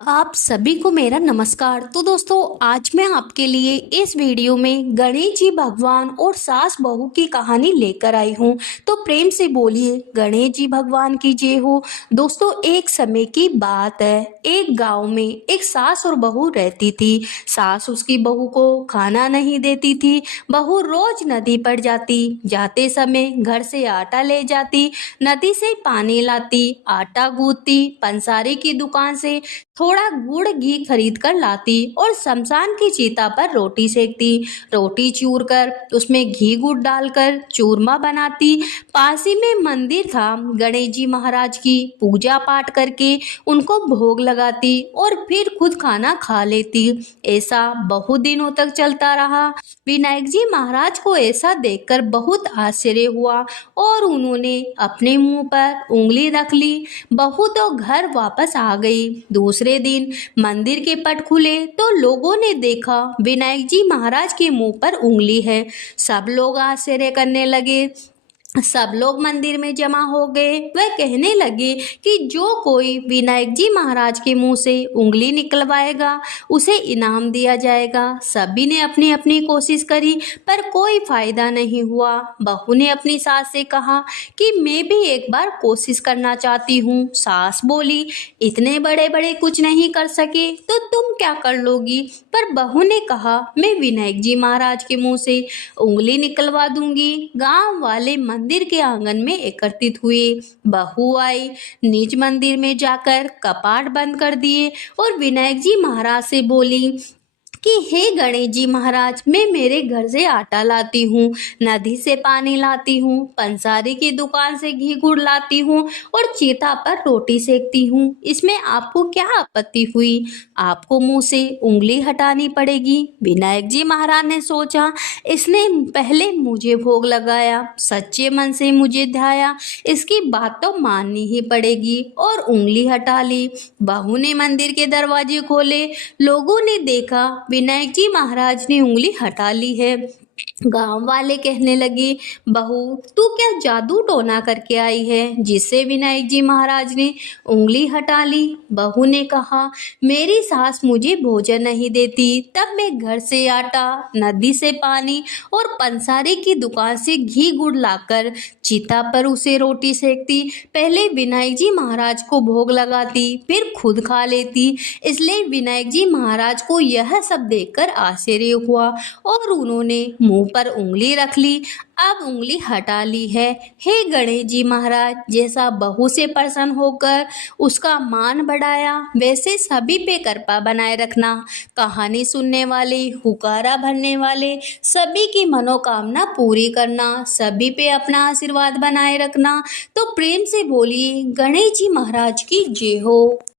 आप सभी को मेरा नमस्कार। तो दोस्तों, आज मैं आपके लिए इस वीडियो में गणेश जी भगवान और सास बहू की कहानी लेकर आई हूँ। तो प्रेम से बोलिए गणेश जी भगवान की जय हो। दोस्तों, एक समय की बात है। एक गांव में एक सास और बहू रहती थी। सास उसकी बहू को खाना नहीं देती थी। बहू रोज नदी पर जाते समय घर से आटा ले जाती, नदी से पानी लाती, आटा गूंथती, पंसारी की दुकान से थोड़ा गुड़ घी खरीद कर लाती और शमशान की चिता पर रोटी सेकती। रोटी चूर कर उसमें घी गुड़ डालकर चूरमा बनाती। पास ही में मंदिर था। गणेश जी महाराज की पूजा पाठ करके उनको भोग लगाती और फिर खुद खाना खा लेती। ऐसा बहुत दिनों तक चलता रहा। विनायक जी महाराज को ऐसा देखकर बहुत आश्चर्य हुआ और उन्होंने अपने मुंह पर उंगली रख ली। बहू तो घर वापस आ गई। दूसरे दिन मंदिर के पट खुले तो लोगों ने देखा विनायक जी महाराज के मुंह पर उंगली है। सब लोग आश्चर्य करने लगे। सब लोग मंदिर में जमा हो गए। वह कहने लगे कि जो कोई विनायक जी महाराज के मुंह से उंगली निकलवाएगा उसे इनाम दिया जाएगा। सभी ने अपनी अपनी कोशिश करी पर कोई फायदा नहीं हुआ। बहू ने अपनी सास से कहा कि मैं भी एक बार कोशिश करना चाहती हूँ। सास बोली, इतने बड़े बड़े कुछ नहीं कर सके तो तुम क्या कर लोगी। पर बहू ने कहा, मैं विनायक जी महाराज के मुंह से उंगली निकलवा दूंगी। गांव वाले मंदिर के आंगन में एकत्रित हुए। बहू आई, निज मंदिर में जाकर कपाट बंद कर दिए और विनायक जी महाराज से बोली कि हे गणेश जी महाराज, मैं मेरे घर से आटा लाती हूँ, नदी से पानी लाती हूँ, पंसारी की दुकान से घी गुड़ लाती हूँ और चिता पर रोटी सेकती हूँ। इसमें आपको क्या आपत्ति हुई? आपको मुंह से उंगली हटानी पड़ेगी। विनायक जी महाराज ने सोचा, इसने पहले मुझे भोग लगाया, सच्चे मन से मुझे ध्याया, इसकी बात तो माननी ही पड़ेगी और उंगली हटा ली। बहू ने मंदिर के दरवाजे खोले। लोगों ने देखा विनायक जी महाराज ने उंगली हटा ली है। गांव वाले कहने लगे, बहू तू क्या जादू टोना करके आई है जिससे विनायक जी महाराज ने उंगली हटा ली। बहू ने कहा, मेरी सास मुझे भोजन नहीं देती, तब मैं घर से आटा, नदी से पानी और पंसारी की दुकान से घी गुड़ लाकर चिता पर उसे रोटी सेकती। पहले विनायक जी महाराज को भोग लगाती, फिर खुद खा लेती। इसलिए विनायक जी महाराज को यह सब देखकर आश्चर्य हुआ और उन्होंने मुंह पर उंगली रख ली। अब उंगली हटा ली है। हे गणेश जी महाराज, जैसा बहू से प्रसन्न होकर उसका मान बढ़ाया, वैसे सभी पे कृपा बनाए रखना। कहानी सुनने वाले, हुकारा भरने वाले सभी की मनोकामना पूरी करना, सभी पे अपना आशीर्वाद बनाए रखना। तो प्रेम से बोलिए गणेश जी महाराज की जय हो।